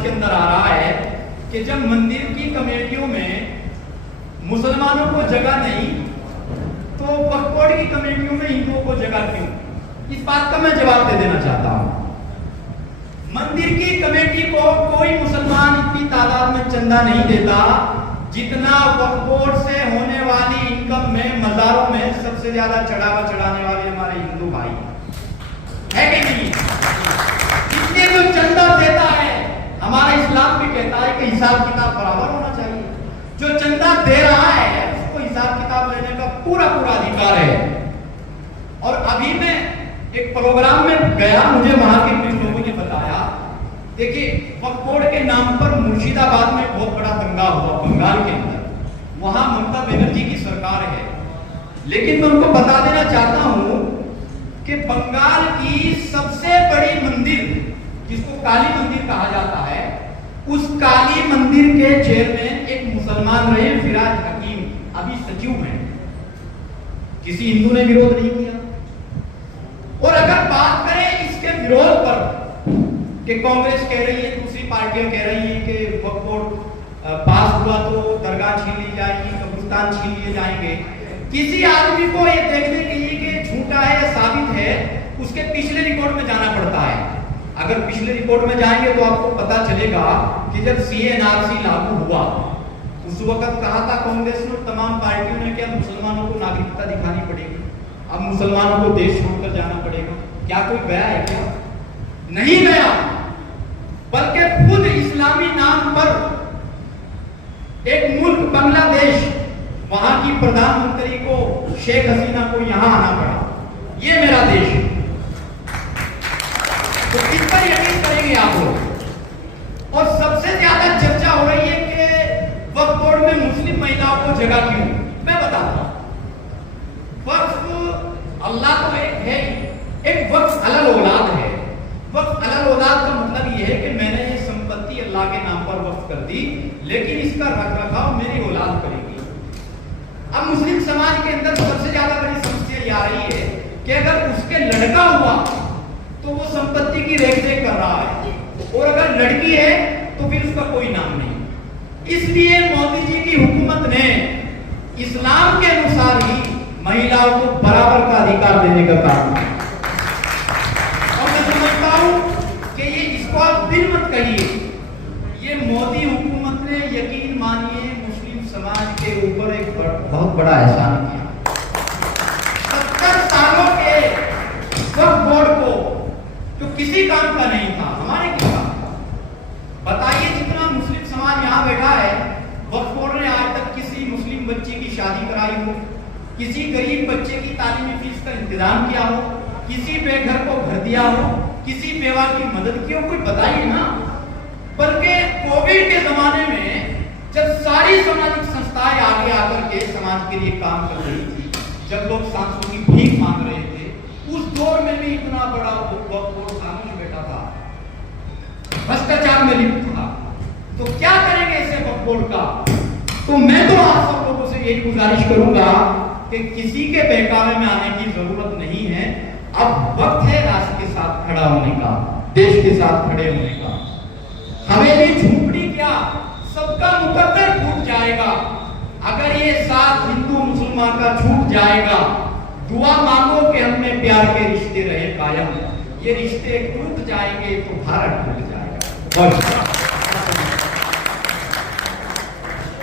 समाज के अंदर आ रहा है कि जब मंदिर की कमेटियों में मुसलमानों को जगह नहीं तो वक्फ बोर्ड की कमेटियों में हिंदुओं को जगह क्यों? इस बात का मैं जवाब दे देना चाहता हूं। मंदिर की कमेटी को कोई मुसलमान इतनी तादाद में चंदा नहीं देता जितना वक्फ बोर्ड से होने वाली इनकम में मजारों में सबसे ज्यादा चढ़ावा चढ़ाने वाले हमारे हिंदू भाई है कि नहीं? इसलिए जो चंदा देता है, हमारा इस्लाम भी कहता है कि हिसाब किताब बराबर होना चाहिए। जो चंदा दे रहा है उसको हिसाब किताब लेने का पूरा पूरा अधिकार है। और अभी मैं एक प्रोग्राम में गया, मुझे वहां के कुछ लोगों ने बताया, देखिए वक्फ बोर्ड के नाम पर मुर्शिदाबाद में बहुत बड़ा दंगा हुआ बंगाल के अंदर। वहां ममता बनर्जी की सरकार है, लेकिन मैं उनको बता देना चाहता हूं कि बंगाल की सबसे बड़ी मंदिर जिसको काली मंदिर कहा जाता है, उस काली मंदिर के चेयरमैन एक मुसलमान रहे, फिराज हकीम, अभी सचिव हैं। किसी हिंदू ने विरोध नहीं किया। और अगर बात करें इसके विरोध पर कि कांग्रेस कह रही है, दूसरी पार्टियां कह रही है कि वक्फ बोर्ड पास हुआ तो दरगाह छीन ली जाएगी, कब्रिस्तान छीन लिए जाएंगे। किसी आदमी को ये देखने के लिए कि झूठा है या साबित है, उसके पिछले रिकॉर्ड में जाना पड़ता है। अगर पिछले रिकॉर्ड में जाएंगे तो आपको पता चलेगा कि जब CNRC लागू हुआ उस वक्त कहा था कांग्रेस ने, तमाम पार्टियों ने, कि अब मुसलमानों को नागरिकता दिखानी पड़ेगी, अब मुसलमानों को देश छोड़कर जाना पड़ेगा। क्या कोई गया है क्या? नहीं गया। बल्कि खुद इस्लामी नाम पर एक मुल्क बांग्लादेश, वहां की प्रधानमंत्री को शेख हसीना को यहां आना पड़ा। ये मेरा देश है। तो किस पर यकीन करेंगे आप लोग? और सबसे ज्यादा चर्चा हो रही है कि वक्फ बोर्ड में मुस्लिम महिलाओं को जगह क्यों? मैं बताता हूं। वक्फ अल्लाह तो एक है, एक वक्फ अलल औलाद है। वक्फ अलल औलाद का मतलब यह है कि मैंने ये संपत्ति अल्लाह के नाम पर वक्फ कर दी, लेकिन इसका रखरखाव मेरी औलाद करेगी। अब मुस्लिम समाज के अंदर सबसे ज्यादा बड़ी समस्या ये आ रही है कि अगर उसके लड़का हुआ तो वो संपत्ति की रेख-देख कर रहा है, और अगर लड़की है तो फिर उसका कोई नाम नहीं। इसलिए मोदी जी की हुकूमत ने इस्लाम के अनुसार ही महिलाओं को बराबर का अधिकार देने का काम किया। और मैं समझता हूं कि ये, इसको आप बिल मत कहिए, ये मोदी हुकूमत ने यकीन मानिए मुस्लिम समाज के ऊपर एक बहुत बड़ा एहसान किया। 70 सालों के वक्फ बोर्ड को जो किसी काम का नहीं था, हमारे किस काम का? बताइए, जितना मुस्लिम समाज यहाँ बैठा है, वक्फ बोर्ड ने आज तक किसी मुस्लिम बच्चे की शादी कराई हो, किसी गरीब बच्चे की तालीमी फीस का इंतजाम किया हो, किसी बेघर को घर दिया हो, किसी बेवा की मदद की हो? कोई बताइए ना। बल्कि कोविड के जमाने में जब सारी सामाजिक संस्थाएं आगे आकर के समाज के लिए काम कर रही थी, जब लोग सांसों की भीख मांग रहे थे, उस दौर में भी इतना बड़ा वक्फ बोर्ड खामोश बैठा था, भ्रष्टाचार में लिप्त था। तो क्या करेंगे ऐसे वक्फ बोर्ड का? तो मैं तो आप सब लोगों से यही गुजारिश करूंगा कि किसी के बहकावे में आने की जरूरत नहीं है। अब वक्त है राष्ट्र के साथ खड़ा होने का, देश के साथ खड़े होने का। हवेली झूपड़ी क्या, सबका मुकद्दर फूट जाएगा। अगर ये साथ हिंदू मुसलमान का छूट जाएगा, दुआ मांगो कि हमें प्यार के रिश्ते रहे कायम। ये रिश्ते टूट जाएंगे तो भारत टूट जाएगा।